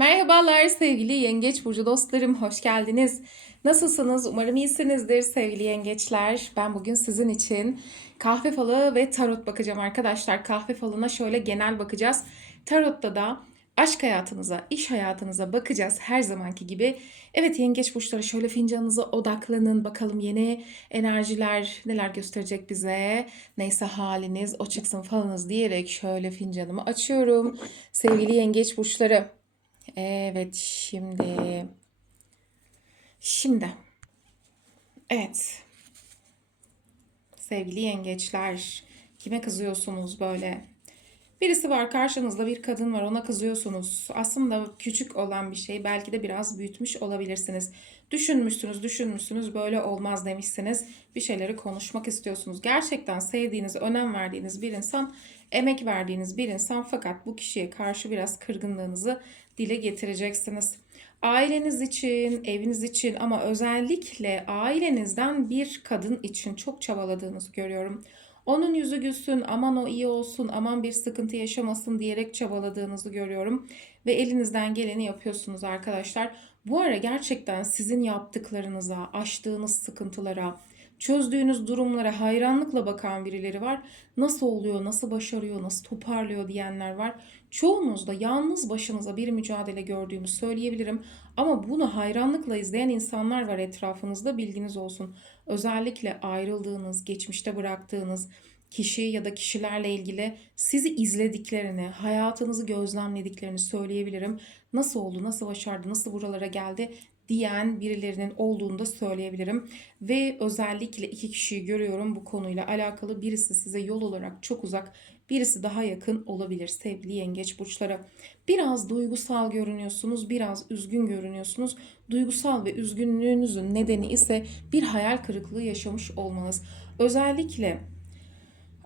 Merhabalar sevgili Yengeç Burcu dostlarım, hoş geldiniz. Nasılsınız? Umarım iyisinizdir sevgili yengeçler. Ben bugün sizin için kahve falı ve tarot bakacağım arkadaşlar. Kahve falına şöyle genel bakacağız. Tarotta da aşk hayatınıza, iş hayatınıza bakacağız her zamanki gibi. Evet yengeç burçları şöyle fincanınıza odaklanın. Bakalım yeni enerjiler neler gösterecek bize. Neyse haliniz o çıksın falınız diyerek şöyle fincanımı açıyorum. Sevgili yengeç burçları. Evet şimdi şimdi. Evet. Sevgili yengeçler kime kızıyorsunuz böyle? Birisi var karşınızda bir kadın var ona kızıyorsunuz. Aslında küçük olan bir şey belki de biraz büyütmüş olabilirsiniz. Düşünmüşsünüz düşünmüşsünüz böyle olmaz demişsiniz. Bir şeyleri konuşmak istiyorsunuz. Gerçekten sevdiğiniz önem verdiğiniz bir insan emek verdiğiniz bir insan. Fakat bu kişiye karşı biraz kırgınlığınızı dile getireceksiniz. Aileniz için, eviniz için ama özellikle ailenizden bir kadın için çok çabaladığınızı görüyorum. Onun yüzü gülsün, aman o iyi olsun, aman bir sıkıntı yaşamasın diyerek çabaladığınızı görüyorum. Ve elinizden geleni yapıyorsunuz arkadaşlar. Bu ara gerçekten sizin yaptıklarınıza, aştığınız sıkıntılara, çözdüğünüz durumlara hayranlıkla bakan birileri var. Nasıl oluyor, nasıl başarıyor, nasıl toparlıyor diyenler var. Çoğunuzda yalnız başınıza bir mücadele gördüğümü söyleyebilirim. Ama bunu hayranlıkla izleyen insanlar var etrafınızda bilginiz olsun. Özellikle ayrıldığınız, geçmişte bıraktığınız kişi ya da kişilerle ilgili sizi izlediklerini, hayatınızı gözlemlediklerini söyleyebilirim. Nasıl oldu, nasıl başardı, nasıl buralara geldi diyen birilerinin olduğunu da söyleyebilirim. Ve özellikle iki kişiyi görüyorum bu konuyla alakalı. Birisi size yol olarak çok uzak, birisi daha yakın olabilir sevgili yengeç burçları. Biraz duygusal görünüyorsunuz, biraz üzgün görünüyorsunuz. Duygusal ve üzgünlüğünüzün nedeni ise bir hayal kırıklığı yaşamış olmanız. Özellikle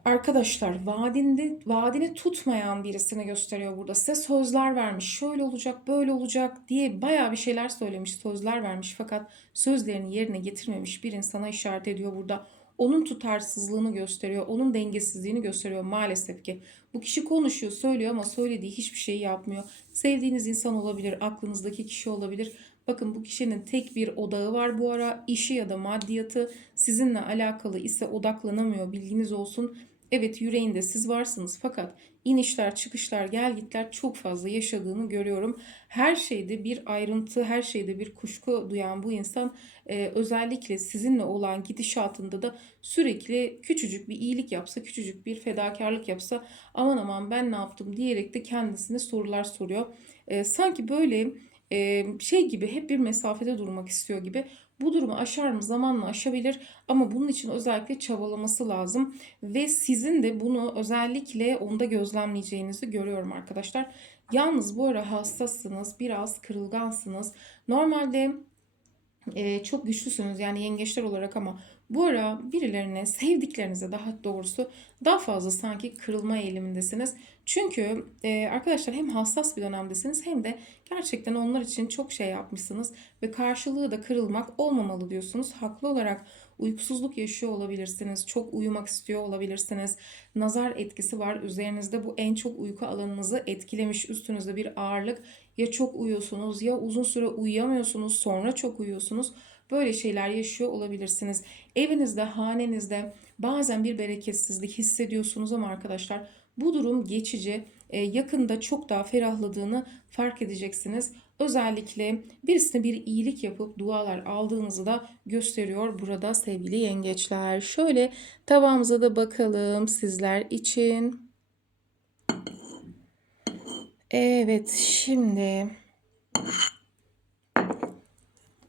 Arkadaşlar vaadinde, vaadini tutmayan birisini gösteriyor burada. Size sözler vermiş. Şöyle olacak, böyle olacak diye bayağı bir şeyler söylemiş, sözler vermiş. Fakat sözlerini yerine getirmemiş bir insana işaret ediyor burada. Onun tutarsızlığını gösteriyor, onun dengesizliğini gösteriyor maalesef ki. Bu kişi konuşuyor, söylüyor ama söylediği hiçbir şeyi yapmıyor. Sevdiğiniz insan olabilir, aklınızdaki kişi olabilir. Bakın bu kişinin tek bir odağı var bu ara işi ya da maddiyatı sizinle alakalı ise odaklanamıyor bilginiz olsun Evet yüreğinde siz varsınız fakat inişler, çıkışlar, gelgitler çok fazla yaşadığını görüyorum. Her şeyde bir ayrıntı, her şeyde bir kuşku duyan bu insan e, özellikle sizinle olan gidişatında da sürekli küçücük bir iyilik yapsa, küçücük bir fedakarlık yapsa aman aman ben ne yaptım diyerek de kendisine sorular soruyor. E, sanki böyle e, şey gibi hep bir mesafede durmak istiyor gibi. Bu durumu aşar mı? Zamanla aşabilir ama bunun için özellikle çabalaması lazım. Ve sizin de bunu özellikle onda gözlemleyeceğinizi görüyorum arkadaşlar. Yalnız bu ara hassassınız, biraz kırılgansınız. Normalde e, çok güçlüsünüz yani yengeçler olarak ama bu ara birilerine, sevdiklerinize daha doğrusu daha fazla sanki kırılma eğilimindesiniz. Çünkü e, arkadaşlar hem hassas bir dönemdesiniz hem de gerçekten onlar için çok şey yapmışsınız ve karşılığı da kırılmak olmamalı diyorsunuz. Haklı olarak uykusuzluk yaşıyor olabilirsiniz, çok uyumak istiyor olabilirsiniz. Nazar etkisi var üzerinizde bu en çok uyku alanınızı etkilemiş üstünüzde bir ağırlık. Ya çok uyuyorsunuz ya uzun süre uyuyamıyorsunuz sonra çok uyuyorsunuz. Böyle şeyler yaşıyor olabilirsiniz. Evinizde, hanenizde bazen bir bereketsizlik hissediyorsunuz ama arkadaşlar bu durum geçici. E, yakında çok daha ferahladığını fark edeceksiniz. Özellikle birisine bir iyilik yapıp dualar aldığınızı da gösteriyor burada sevgili yengeçler. Şöyle tabağımıza da bakalım sizler için. Evet şimdi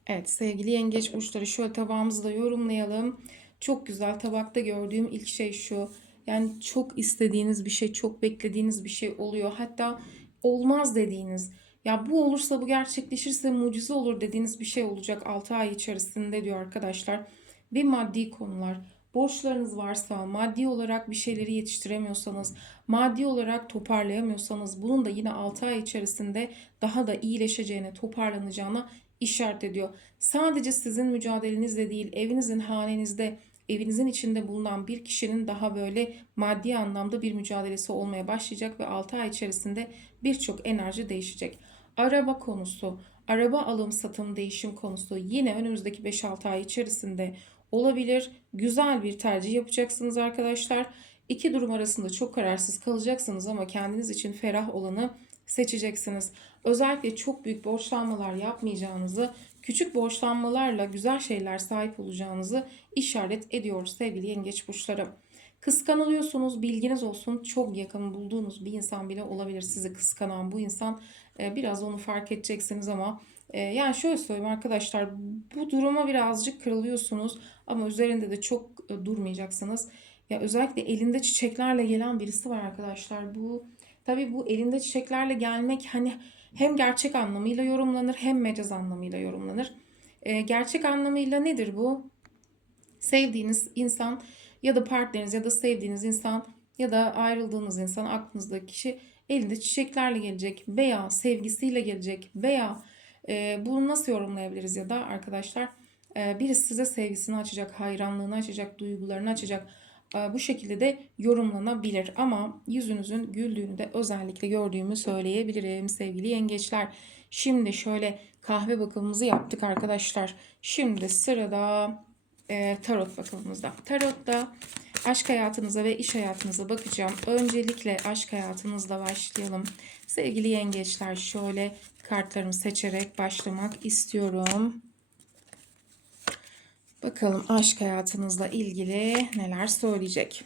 Evet sevgili yengeç burçları şöyle tabağımızı da yorumlayalım. Çok güzel tabakta gördüğüm ilk şey şu. Yani çok istediğiniz bir şey, çok beklediğiniz bir şey oluyor. Hatta olmaz dediğiniz, ya bu olursa bu gerçekleşirse mucize olur dediğiniz bir şey olacak 6 ay içerisinde diyor arkadaşlar. Ve maddi konular. Borçlarınız varsa, maddi olarak bir şeyleri yetiştiremiyorsanız, maddi olarak toparlayamıyorsanız bunun da yine 6 ay içerisinde daha da iyileşeceğine, toparlanacağına işaret ediyor. Sadece sizin mücadelenizle değil, evinizin, hanenizde, evinizin içinde bulunan bir kişinin daha böyle maddi anlamda bir mücadelesi olmaya başlayacak ve 6 ay içerisinde birçok enerji değişecek. araba konusu, araba alım satım değişim konusu yine önümüzdeki 5-6 ay içerisinde olabilir. Güzel bir tercih yapacaksınız arkadaşlar. İki durum arasında çok kararsız kalacaksınız ama kendiniz için ferah olanı seçeceksiniz. Özellikle çok büyük borçlanmalar yapmayacağınızı, küçük borçlanmalarla güzel şeyler sahip olacağınızı işaret ediyor sevgili yengeç burçları. Kıskanılıyorsunuz bilginiz olsun çok yakın bulduğunuz bir insan bile olabilir sizi kıskanan bu insan e, biraz onu fark edeceksiniz ama e, yani şöyle söyleyeyim arkadaşlar bu duruma birazcık kırılıyorsunuz ama üzerinde de çok e, durmayacaksınız. Ya özellikle elinde çiçeklerle gelen birisi var arkadaşlar bu tabii bu elinde çiçeklerle gelmek hani hem gerçek anlamıyla yorumlanır hem mecaz anlamıyla yorumlanır. E, gerçek anlamıyla nedir bu? Sevdiğiniz insan ya da partneriniz ya da sevdiğiniz insan ya da ayrıldığınız insan aklınızdaki kişi elinde çiçeklerle gelecek veya sevgisiyle gelecek veya e, bunu nasıl yorumlayabiliriz ya da arkadaşlar e, birisi size sevgisini açacak, hayranlığını açacak, duygularını açacak. E, bu şekilde de yorumlanabilir ama yüzünüzün güldüğünü de özellikle gördüğümü söyleyebilirim sevgili yengeçler. Şimdi şöyle kahve bakımımızı yaptık arkadaşlar. Şimdi sırada e, tarot bakımımızda. Tarotta aşk hayatınıza ve iş hayatınıza bakacağım. Öncelikle aşk hayatınızla başlayalım. Sevgili yengeçler şöyle kartlarımı seçerek başlamak istiyorum. Bakalım aşk hayatınızla ilgili neler söyleyecek.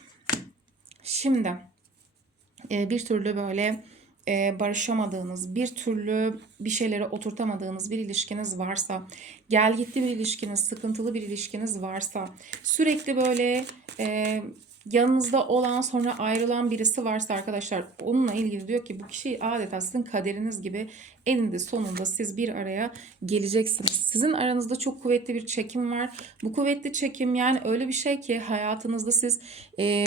Şimdi e, bir türlü böyle e, barışamadığınız, bir türlü bir şeyleri oturtamadığınız bir ilişkiniz varsa, gel gitti bir ilişkiniz, sıkıntılı bir ilişkiniz varsa, sürekli böyle e, yanınızda olan sonra ayrılan birisi varsa arkadaşlar onunla ilgili diyor ki bu kişi adeta sizin kaderiniz gibi eninde sonunda siz bir araya geleceksiniz. Sizin aranızda çok kuvvetli bir çekim var. Bu kuvvetli çekim yani öyle bir şey ki hayatınızda siz e,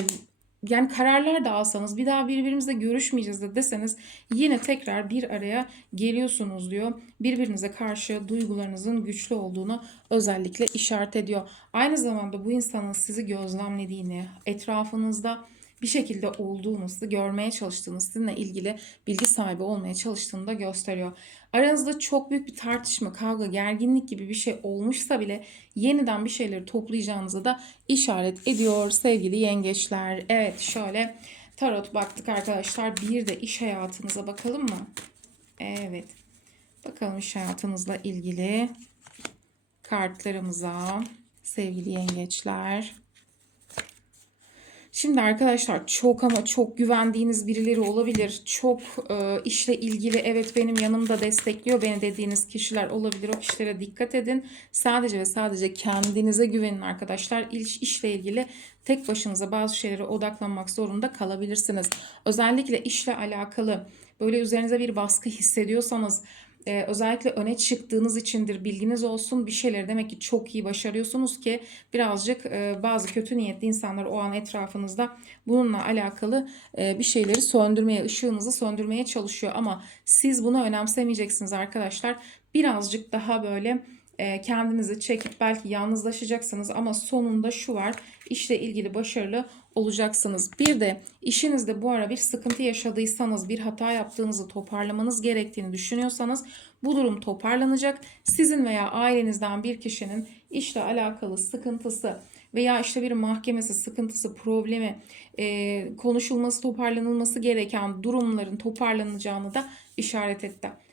yani kararlar da alsanız bir daha birbirimizle görüşmeyeceğiz de deseniz yine tekrar bir araya geliyorsunuz diyor. Birbirinize karşı duygularınızın güçlü olduğunu özellikle işaret ediyor. Aynı zamanda bu insanın sizi gözlemlediğini, etrafınızda bir şekilde olduğunuzu görmeye çalıştığınız, sizinle ilgili bilgi sahibi olmaya çalıştığını da gösteriyor. Aranızda çok büyük bir tartışma, kavga, gerginlik gibi bir şey olmuşsa bile yeniden bir şeyleri toplayacağınızı da işaret ediyor sevgili yengeçler. Evet şöyle tarot baktık arkadaşlar. Bir de iş hayatınıza bakalım mı? Evet. Bakalım iş hayatınızla ilgili kartlarımıza sevgili yengeçler. Şimdi arkadaşlar çok ama çok güvendiğiniz birileri olabilir. Çok e, işle ilgili evet benim yanımda destekliyor beni dediğiniz kişiler olabilir. O kişilere dikkat edin. Sadece ve sadece kendinize güvenin arkadaşlar. İş, işle ilgili tek başınıza bazı şeylere odaklanmak zorunda kalabilirsiniz. Özellikle işle alakalı böyle üzerinize bir baskı hissediyorsanız e, özellikle öne çıktığınız içindir bilginiz olsun. Bir şeyleri demek ki çok iyi başarıyorsunuz ki birazcık e, bazı kötü niyetli insanlar o an etrafınızda bununla alakalı e, bir şeyleri söndürmeye ışığınızı söndürmeye çalışıyor. Ama siz bunu önemsemeyeceksiniz arkadaşlar. Birazcık daha böyle kendinizi çekip belki yalnızlaşacaksınız ama sonunda şu var işle ilgili başarılı olacaksınız. Bir de işinizde bu ara bir sıkıntı yaşadıysanız, bir hata yaptığınızı toparlamanız gerektiğini düşünüyorsanız bu durum toparlanacak. Sizin veya ailenizden bir kişinin işle alakalı sıkıntısı veya işte bir mahkemesi, sıkıntısı, problemi, e, konuşulması, toparlanılması gereken durumların toparlanacağını da işaret etti.